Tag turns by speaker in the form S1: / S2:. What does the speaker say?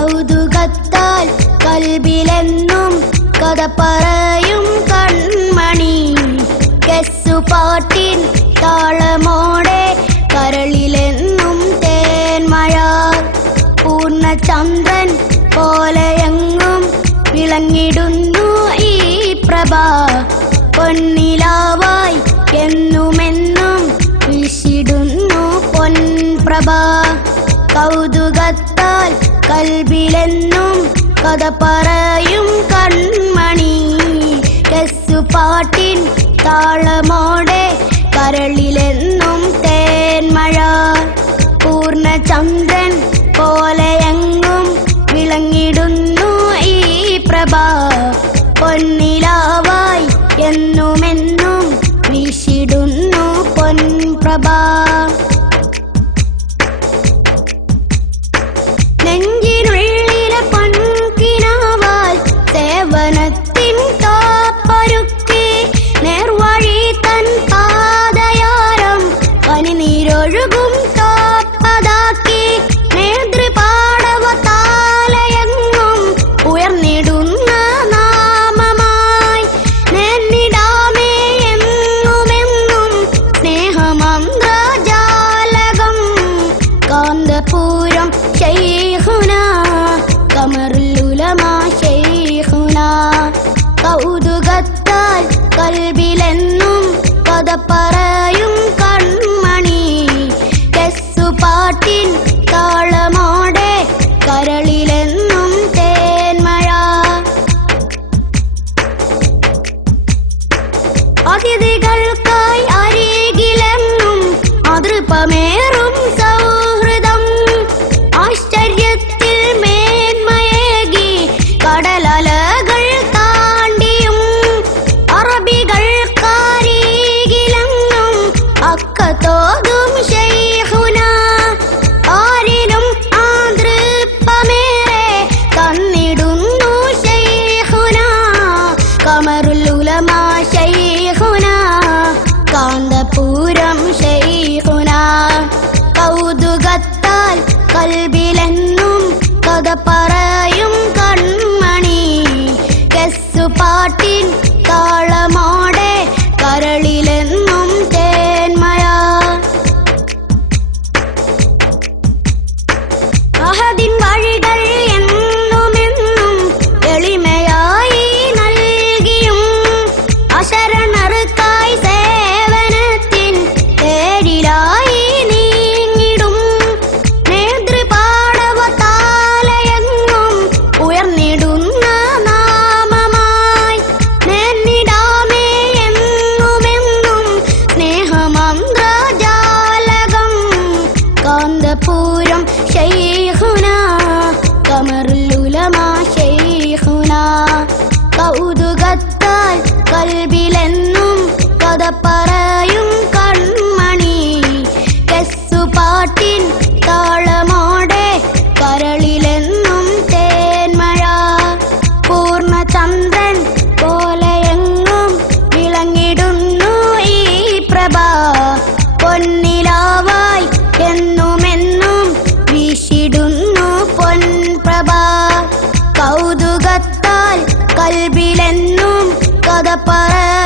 S1: കൗതുകത്താൽ കൽബിലെന്നും കഥ പറയും കൺമണി. കെസ്സുപാട്ടിൻ താളമോടെ കരളിലെന്നും തേന്മഴ. പൂർണചന്ദ്രൻ പോലെയെങ്ങും വിളങ്ങിടുന്നു ഈ പ്രഭ. പൊന്നിലാവായി എന്നുമെന്നും വീശിടുന്നു പൊൻപ്രഭ. കൗതുകത്താൽ കൽബിലെന്നും കഥ പറയും കൺമണി. രസ്സുപാട്ടിൻ താളമോടെ കരളിലെന്നും തേന്മഴ പൂർണചന്ദ്രൻ പോലെയെങ്ങും വിളങ്ങിടുന്നു ഈ പ്രഭ. പൊന്നിലാവായി എന്നുമെന്നും വീശിടുന്നു പൊൻപ്രഭ. പനിനീരൊഴുകും കാപ്പതാക്കി നേതൃപാടവ താലയെങ്ങും ഉയർന്നിടുന്ന നാമമായി നെന്നിടാമേ എന്നുമെന്നും സ്നേഹമന്ത്രജാലകം കാന്തപൂരം ശൈഖുന കമറുലുലമാ ശൈഖുന കൗതുകത്താൽ കൽബിലെന്നും കഥ കെസ്സുപാട്ടിൻ താളമോടെ കരളിലെന്നും തേന്മഴ. അതിഥികൾക്കായി അരികിലെന്നും അതൃപ്പമേറും കഥ പറയും 비 பாட